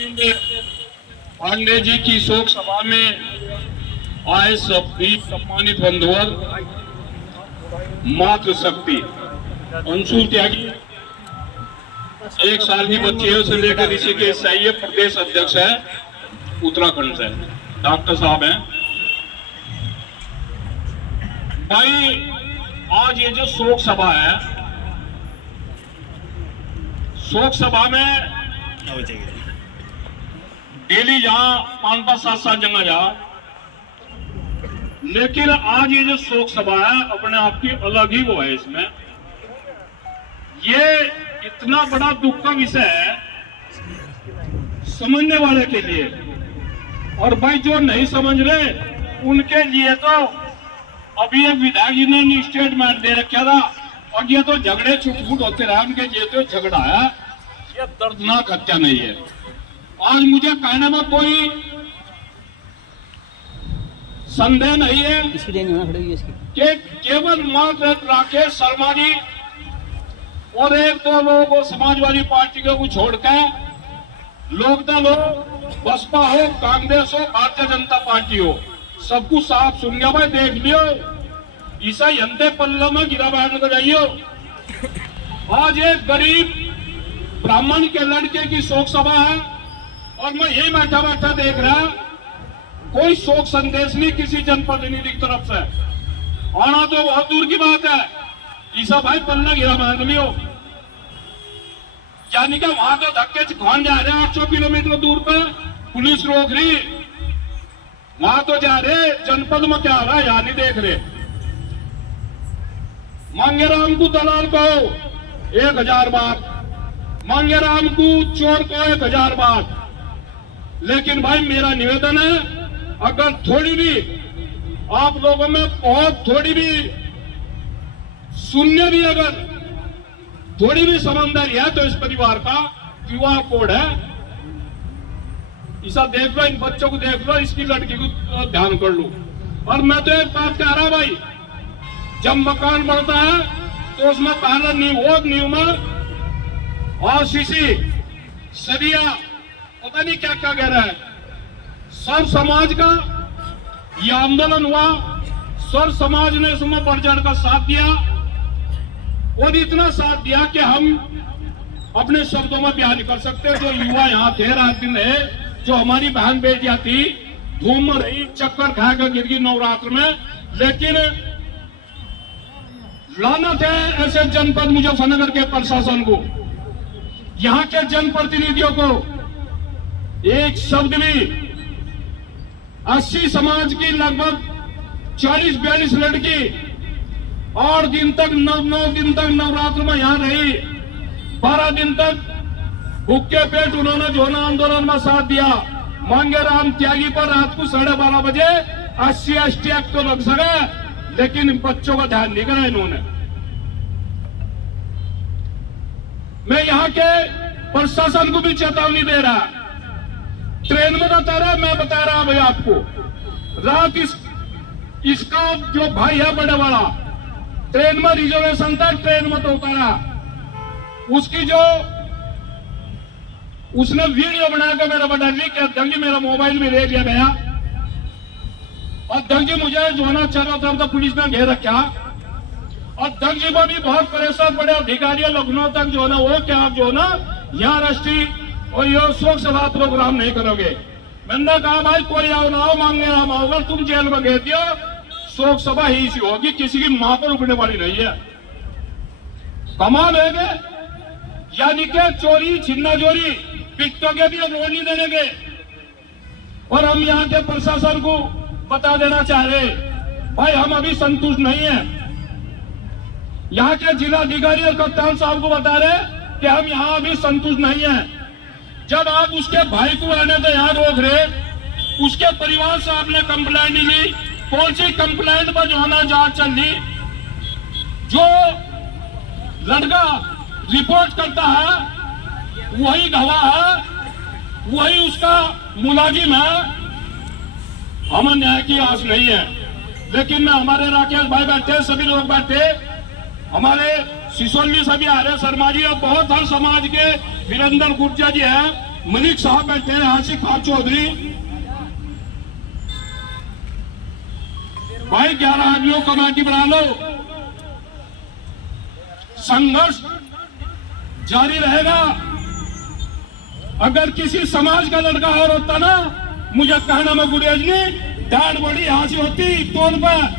अरविंद पांडे जी की शोक सभा में आए सभी सम्मानित बंधुवर, मातृशक्ति अंशुल त्यागी 1 साल की बच्ची है, उसे लेकर ऋषिकेश से ये प्रदेश अध्यक्ष है उत्तराखंड से, डॉक्टर साहब हैं भाई। आज ये जो शोक सभा है, शोक सभा में डेली जहां 5-5, 7-7 जगह जा, लेकिन आज ये जो शोक सभा है अपने आप की अलग ही वो है। इसमें ये इतना बड़ा दुख का विषय है समझने वाले के लिए, और भाई जो नहीं समझ रहे उनके लिए तो अभी एक विधायक जी ने स्टेटमेंट दे रखा था, और ये तो झगड़े छुटफुट होते रहे, उनके ये तो झगड़ा है, ये दर्दनाक हत्या नहीं है। आज मुझे कहने में कोई संदेह नहीं है कि केवल मात्र राकेश शर्मा जी और 1-2 लोगों को समाजवादी पार्टी को छोड़कर लोकदल हो, बसपा हो, कांग्रेस हो, भारतीय जनता पार्टी हो, सब कुछ साफ सुन गया भाई। देख लियो ईसा यंते पल्ला में गिरा बयान कर जाइयो। आज एक गरीब ब्राह्मण के लड़के की शोक सभा है, और मैं यही बैठा बैठा देख रहा, कोई शोक संदेश नहीं किसी जनप्रतिनिधि की तरफ से आना, तो बहुत दूर की बात है। ईसा भाई पल्ला गिरा मान लियो, यानी कि वहां तो धक्के खान जा रहे हैं 800 किलोमीटर दूर पर, पुलिस रोक रही, वहां तो जा रहे, जनपद में क्या रहा है यहाँ नहीं देख रहे। मांगेराम को दलाल कहो 1000 बार, मांगेराम को चोर कहो 1000 बार, लेकिन भाई मेरा निवेदन है, अगर थोड़ी भी आप लोगों में बहुत थोड़ी भी शून्य भी अगर थोड़ी भी समझदारी है तो इस परिवार का QR कोड है, इसा देख लो, इन बच्चों को देख लो, इसकी लड़की को ध्यान कर लो। और मैं तो एक बात कह रहा भाई, जब मकान बनता है तो उसमें पहले नींव में RCC सरिया पता नहीं क्या क्या कह रहा है, सर्व समाज का यह आंदोलन हुआ, सर्व समाज ने इसमें बढ़ चढ़ कर साथ दिया, और इतना साथ दिया कि हम अपने शब्दों में बयान कर सकते। जो युवा यहाँ थे रात दिन है, जो हमारी बहन बेटियां थी, धूम में रही, चक्कर खाकर गिर गई नवरात्र में, लेकिन लानत है ऐसे जनपद मुजफ्फरनगर के प्रशासन को, यहाँ के जनप्रतिनिधियों को, एक शब्द भी 80 समाज की लगभग 40-42 लड़की 8 दिन तक 9 दिन तक नवरात्र में यहाँ रही, 12 दिन तक भूखे पेट उन्होंने जो ना आंदोलन में साथ दिया। मांगेराम त्यागी पर रात को 12:30 बजे 80 ST एक्ट तो लग सके, लेकिन बच्चों का ध्यान नहीं करा इन्होंने। मैं यहाँ के प्रशासन को भी चेतावनी दे रहा, ट्रेन में बता रहा, मैं बता रहा भाई आपको, रात इसका जो भाई है बड़े वाला, ट्रेन में रिजर्वेशन था, ट्रेन में तो उतारा, उसकी जो उसने वीडियो बनाकर मेरा बता दी कि अध्यक्ष जी मेरा मोबाइल भी ले लिया गया, अध्यक्ष जी मुझे जो है ना चारों तरफ तो पुलिस ने घेर रखा, अध्यक्ष जी को भी बहुत परेशान बड़े अधिकारी लखनऊ तक जो है ना वो क्या आप जो है ना यहाँ राष्ट्रीय और ये शोक सभा प्रोग्राम नहीं करोगे। मैंने कहा भाई कोई आओ ना आओ, मांगेराम आओ, अगर तुम जेल में गए दियो शोक सभा ही सी होगी, किसी की मां पर रुकने वाली नहीं है। कमाल है गए, यानी कि चोरी छिन्ना चोरी पिटों के भी रोड नहीं देने के। और हम यहाँ के प्रशासन को बता देना चाह रहे भाई हम अभी संतुष्ट नहीं है। यहाँ के जिलाधिकारी और कप्तान साहब को बता रहे कि हम यहाँ अभी संतुष्ट नहीं है। जब आप उसके भाई को आने तो यहाँ रोक रहे, उसके परिवार से आपने कंप्लेंट नहीं ली, कौन सी कंप्लेंट पर जो है ना जांच चल रही, जो लड़का रिपोर्ट करता है वही गवाह है, वही उसका मुलाजिम है। हमें न्याय की आस नहीं है, लेकिन हमारे राकेश भाई बैठे, सभी लोग बैठे, हमारे सिसोली सभी आ रहे, शर्मा जी और बहुत हर समाज के वीरेंद्र गुर्जा जी हैं, मलिक साहब बैठे हैं, आसिफ खान चौधरी, भाई 11 आदमियों कमेटी बना लो, संघर्ष जारी रहेगा। अगर किसी समाज का लड़का और होता ना, मुझे कहना मैं गुरेज नहीं, डांड बड़ी हासिल होती तोड़ पर,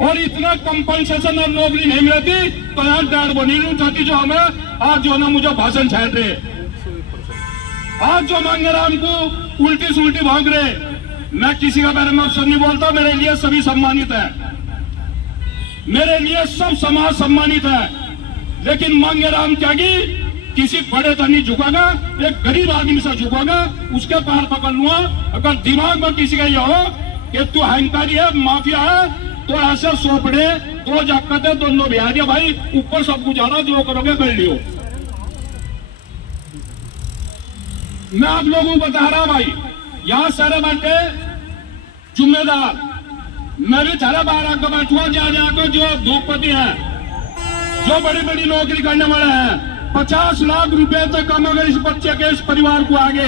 और इतना कंपनसेशन और नौकरी नहीं मिलती तो यार डांड बड़ी नहीं उठाती जो हमें आज जो ना मुझे भाषण छेड़ रहे, आज जो मांगेराम को उल्टी सुल्टी भाग रहे। मैं किसी का बारे में अफसर नहीं बोलता, मेरे लिए सभी सम्मानित है, मेरे लिए सब समाज सम्मानित है, लेकिन मांगेराम त्यागी किसी बड़े का नहीं झुकागा, एक गरीब आदमी से झुकागा, उसके पैर पकड़ लूंगा। अगर दिमाग में किसी का यह हो कि तू अहंकारी है, माफिया है, तो ऐसे सोपड़े दो जाकते दोनों बिहार दिया भाई, ऊपर सब कुछ आ रहा, जो करोगे कर लियो। मैं आप लोगों को बता रहा भाई, यहां सारे बैठे जिम्मेदार, मैं भी थारा बाहर आकर बैठुआ, जा जाकर जो धूपपति है, जो बड़ी बड़ी नौकरी करने वाले हैं, 50 लाख रुपए तक कम अगर इस बच्चे के इस परिवार को आगे,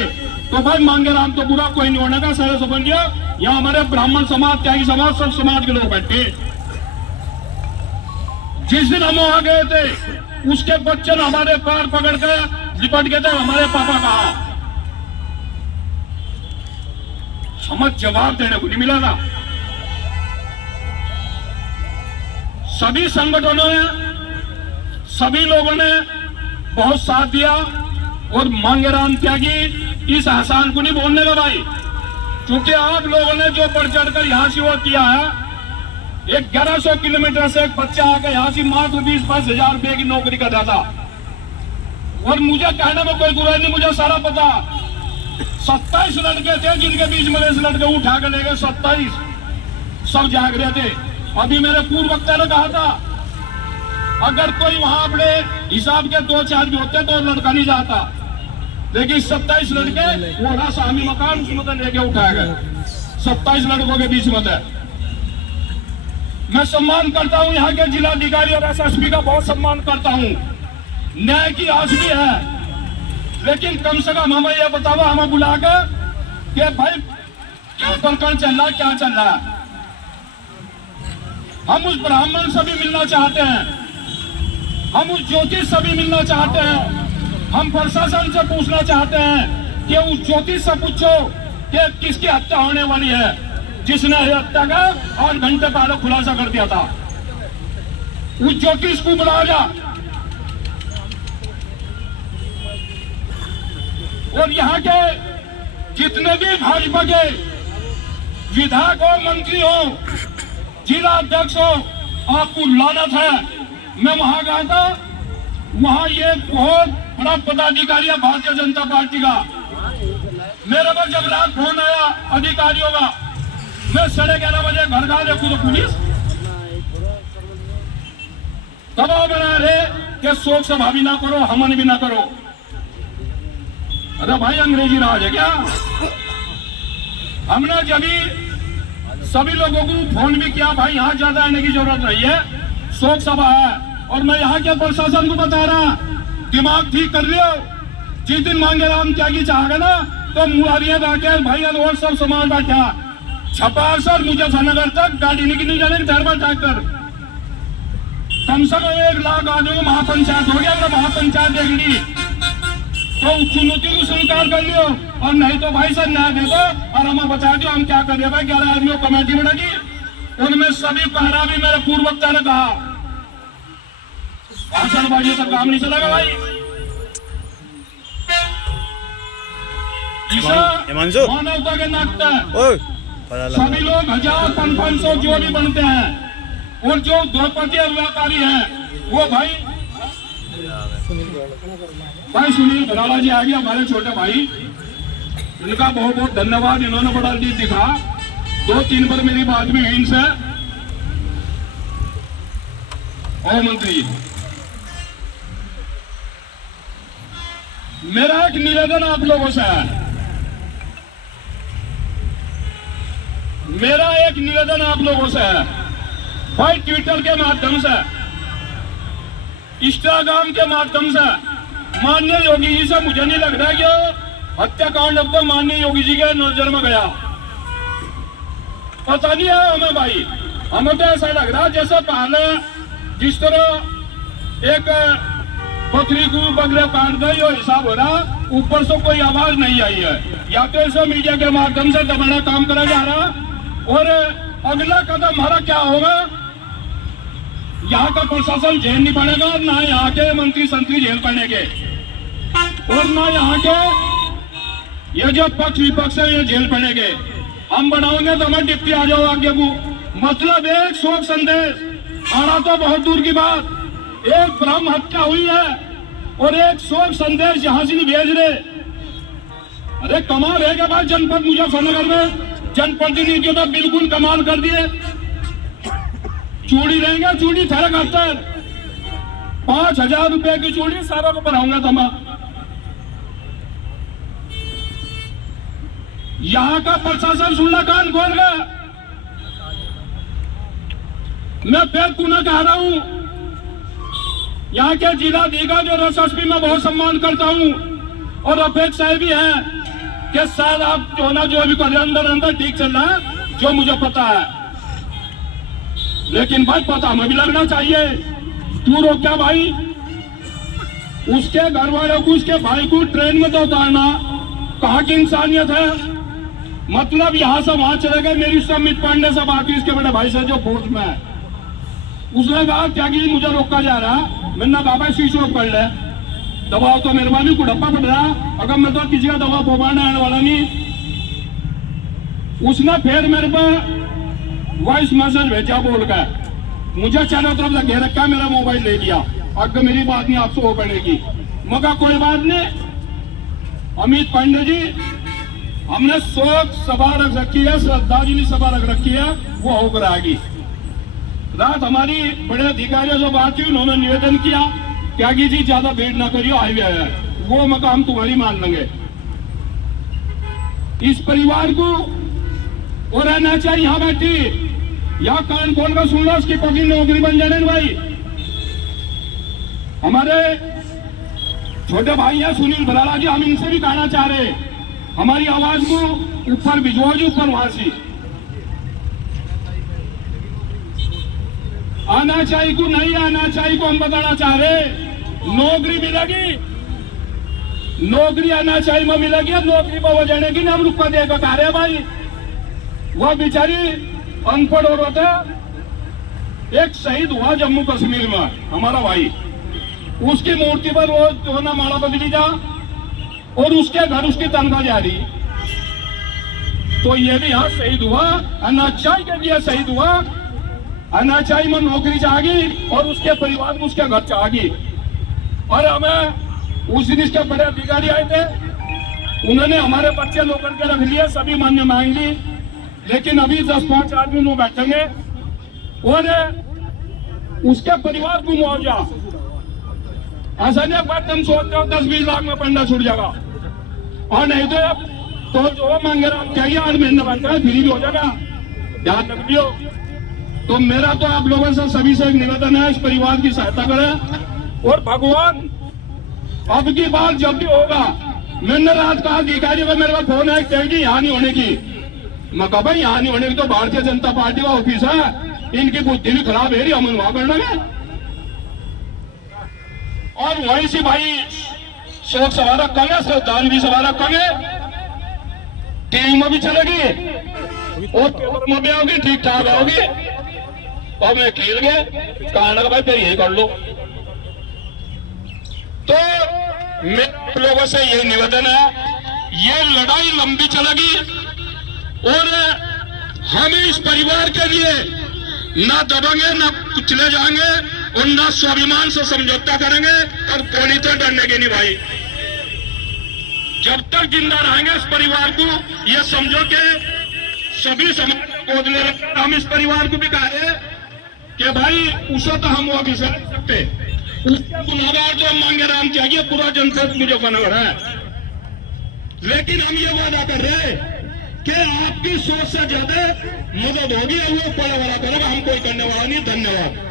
तो भाई मांगेराम तो बुरा कोई नहीं होने का। सारे समझिए, यहाँ हमारे ब्राह्मण समाज, त्यागी समाज, सब समाज के लोग बैठे। जिस दिन हम वहां गए थे, उसके बच्चे ने हमारे पैर पकड़ के लिपट गए थे, हमारे पापा कहा, समझ जवाब देने को नहीं मिला था। सभी संगठनों ने, सभी लोगों ने बहुत साथ दिया, और मांगेराम त्यागी इस आसान को नहीं बोलने का भाई, क्योंकि आप लोगों ने जो बढ़ चढ़कर यहां से वो किया है, एक 1100 किलोमीटर से एक बच्चा आकर यहां से मात्र 20-22 हजार रुपए की नौकरी कर रहा था। और मुझे कहने में कोई बुराई नहीं, मुझे सारा पता। 27 लड़के थे जिनके बीच में इस लड़के उठा कर ले गए, 27 सब जाग रहे थे। अभी मेरे पूर्व वक्ता ने कहा था, अगर कोई वहां अपने हिसाब के 2-4 भी होते तो लड़का नहीं जाता, लेकिन 27 लड़के वो सामी मकान उसमें लेके उठाए गए, 27 लड़कों के बीच में थे। मैं सम्मान करता हूं यहाँ के जिलाधिकारी और एसएसपी का बहुत सम्मान करता हूं, न्याय की आस भी है, लेकिन कम से कम हमें यह बताओ, हमें बुलाकर कि भाई क्या प्रकरण चल रहा, क्या चल रहा है। हम उस ब्राह्मण से भी मिलना चाहते हैं, हम उस ज्योतिष से भी मिलना चाहते हैं, हम प्रशासन से पूछना चाहते हैं कि उस ज्योतिष से पूछो कि किसकी हत्या होने वाली है, जिसने हत्या का 8 घंटे पहले खुलासा कर दिया था। उस ज्योतिष को बुलाया जा, और यहाँ के जितने भी भाजपा के विधायक हो, मंत्री हो, जिला अध्यक्ष हो, आपको लानत है। मैं वहां गया था, वहां ये बहुत बड़ा पदाधिकारी है भारतीय जनता पार्टी का। मेरे पास जब रात फोन आया अधिकारियों का, मैं 11:30 बजे घर गया, देखूं तो पुलिस दबाव बना रहे कि शोक सभा भी ना करो, हमन भी ना करो। अरे भाई अंग्रेजी राज है क्या? हमने जब सभी लोगों को फोन भी किया, भाई यहाँ ज्यादा आने की जरूरत नहीं है, शोक सभा है। और मैं यहाँ के प्रशासन को बता रहा, दिमाग ठीक कर लियो, जिस दिन मांगेराम त्यागी चाहेगा ना तो मुरारियां जाके भाई और सब समाज बैठा छपार सर मुजफ्फरनगर तक गाड़ी नहीं जाने धर्मा ट्रैक्टर, कम से कम 1 लाख आदमी को महापंचायत हो गया। अगर महापंचायत देख ली तो चुनौती को स्वीकार कर लियो, और नहीं तो भाई सर न्याय दे दो और हमें बता दो हम क्या कर रहे। भाई 11 आदमियों कमेटी बनेगी, उनमें सभी पहरा भी मेरे पूर्व वक्ता ने कहा, भाषणबाजी से काम नहीं चलेगा भाई। मानवता के नाते सभी लोग 1000-500 जो भी बनते हैं, और जो द्रौपदी व्यापारी हैं वो भाई सुनील भराड़ा जी आ गया, हमारे छोटे भाई, इनका बहुत बहुत धन्यवाद। इन्होंने बड़ा लीड दिखा, 2-3 बार मेरी बात भी हुई इनसे। और मंत्री, मेरा एक निवेदन आप लोगों से है, मेरा एक निवेदन आप लोगों से है भाई, ट्विटर के माध्यम से, इंस्टाग्राम के माध्यम से माननीय योगी जी से मुझे नहीं लग रहा कि हत्याकांड अब तक माननीय योगी जी के नजर में गया। पता नहीं है हमें भाई, हमें तो ऐसा लग रहा जैसे पहले जिस तरह एक बकरी को बगले काट गई और हिसाब हो रहा, ऊपर से कोई आवाज नहीं आई है, या तो ऐसा मीडिया के माध्यम से दबाना काम करा जा रहा। और अगला कदम हमारा क्या होगा, यहाँ का प्रशासन जेल नहीं पड़ेगा, ना यहाँ के मंत्री संतरी जेल पड़ेंगे, और ना यहाँ के ये जो पक्ष विपक्ष है ये जेल पड़ेंगे। हम बनाओगे तो हमें डिप्टी आ जाओ आगे को। मतलब एक शोक संदेश आना तो बहुत दूर की बात, एक ब्रह्म हत्या हुई है और एक शोक संदेश यहाँ से नहीं भेज रहे। अरे कमाल है क्या भाई, जनपद मुजफ्फरनगर में जनप्रतिनिधियों तो बिल्कुल कमाल कर दिए। चूड़ी रहेंगे, चूड़ी थरक हत्तर 5,000 रुपए की चूड़ी सारा को बनाऊंगा तो मैं। यहाँ का प्रशासन सुनना कान खोल गया। मैं फिर पुनः कह रहा हूं, यहाँ के जिलाधिकारी और एसएसपी में बहुत सम्मान करता हूं और अपेक्षा भी है कि शायद आप जो ना जो अभी अंदर अंदर ठीक चल रहा है जो मुझे पता है, लेकिन भाई पता हमें भी लगना चाहिए। तू रोक क्या भाई, उसके घर वालों को उसके भाई को ट्रेन में तो उतारना कहाँ की इंसानियत है। मतलब यहां से वहां चले गए। मेरी उससे अमित पांडे से बात हुई, इसके बड़े भाई से जो फोर्स में है, उसने कहा क्या कि मुझे रोका जा रहा। मैंने कहा भाई शीशो कर ले, दबाव तो मेरे भी कुड़प्पा पड़ रहा, अगर मैं तो किसी का दबाव फोबाने आने वाला नहीं। उसने फिर मेरे पर वॉइस मैसेज भेजा बोल कर, मुझे चारों तरफ से घेर रखा, मेरा मोबाइल ले लिया, अगर मेरी बात नहीं आपसे हो पड़ेगी। मैं कहा कोई बात नहीं अमित पांडे जी, हमने शोक सभा रख रखी है, श्रद्धांजलि सभा रख रखी है, वो होकर आएगी। रात हमारी बड़े अधिकारियों से बात हुई, उन्होंने निवेदन किया त्यागी जी ज्यादा भीड़ ना करियो, हाईवे है वो मका हम तुम्हारी मान लेंगे। इस परिवार को और रहना चाहिए, यहाँ बैठी यहाँ कान खोल कर सुन लो, उसकी पक्की नौकरी बन जाने भाई। हमारे छोटे भाई हैं सुनील बराला जी, हम इनसे भी कहना चाह रहे, हमारी आवाज को ऊपर भिजवा जी, ऊपर वहां से आना चाहिए को नहीं आना चाहिए को हम बताना चाह रहे। नौकरी मिलेगी, नौकरी आना चाहिए में मिलेगी, नौकरी पर हो जाने की ना हम रुपया देगा कह रहे भाई। वह बेचारी अनपढ़ औरत है, एक शहीद हुआ जम्मू कश्मीर में हमारा भाई, उसकी मूर्ति पर वो जो ना माला बदली जा और उसके घर उसकी तनख्वाह जा रही। तो ये भी यहाँ शहीद हुआ, अनाचाई के लिए शहीद हुआ, अनाचाई में नौकरी चाहेगी और उसके परिवार में उसके घर चाहेगी। और हमें उस दिन इसके बड़े अधिकारी आए थे, उन्होंने हमारे बच्चे लोग करके रख लिए, सभी मान्य मांग ली, लेकिन अभी 10-5 आदमी लोग बैठेंगे और उसके परिवार को मुआवजा। ऐसा नहीं बात तुम सोचते हो 10-20 लाख में पंडा छूट जाएगा, और नहीं तो जो मांगे आप चाहिए 8 महीने बनता है, फ्री भी हो जाएगा, ध्यान रख लियो। तो मेरा तो आप लोगों से सभी से एक निवेदन है, इस परिवार की सहायता करें। और भगवान अब की बात जब भी होगा, मैंने रात कहा अधिकारी को, मेरे पास फोन है कहेगी यहाँ नहीं होने की। मैं कहा भाई यहाँ नहीं होने की तो भारतीय जनता पार्टी का ऑफिस है, इनकी बुद्धि भी खराब है, हम वहां कर लेंगे। और वहीं से भाई शोक सभा रखेंगे, श्रद्धांजलि सभा रखेंगे, टीवी में भी चलेगी और पेपर में भी आओगी, ठीक ठाक आओगी। तो हमें खेल गए, कहा लगा भाई फिर यही कर लो। तो मेरे लोगों से ये निवेदन है, ये लड़ाई लंबी चलेगी और हम इस परिवार के लिए ना दबेंगे, ना कुचले जाएंगे और ना स्वाभिमान से समझौता करेंगे और कोई तो डरने के नहीं भाई। जब तक जिंदा रहेंगे इस परिवार को ये समझो कि सभी समाज को गोद ले रखकर हम इस परिवार को भी कह रहे कि भाई उसे तो हम वो नहीं सकते, उसके गुनाहगार जो मांगे राम चाहिए, पूरा जनपद मुजफ्फरनगर है। लेकिन हम ये वादा कर रहे कि आपकी सोच से ज्यादा मदद होगी, वो पड़ा वाला करेगा, हम कोई करने वाला नहीं। धन्यवाद।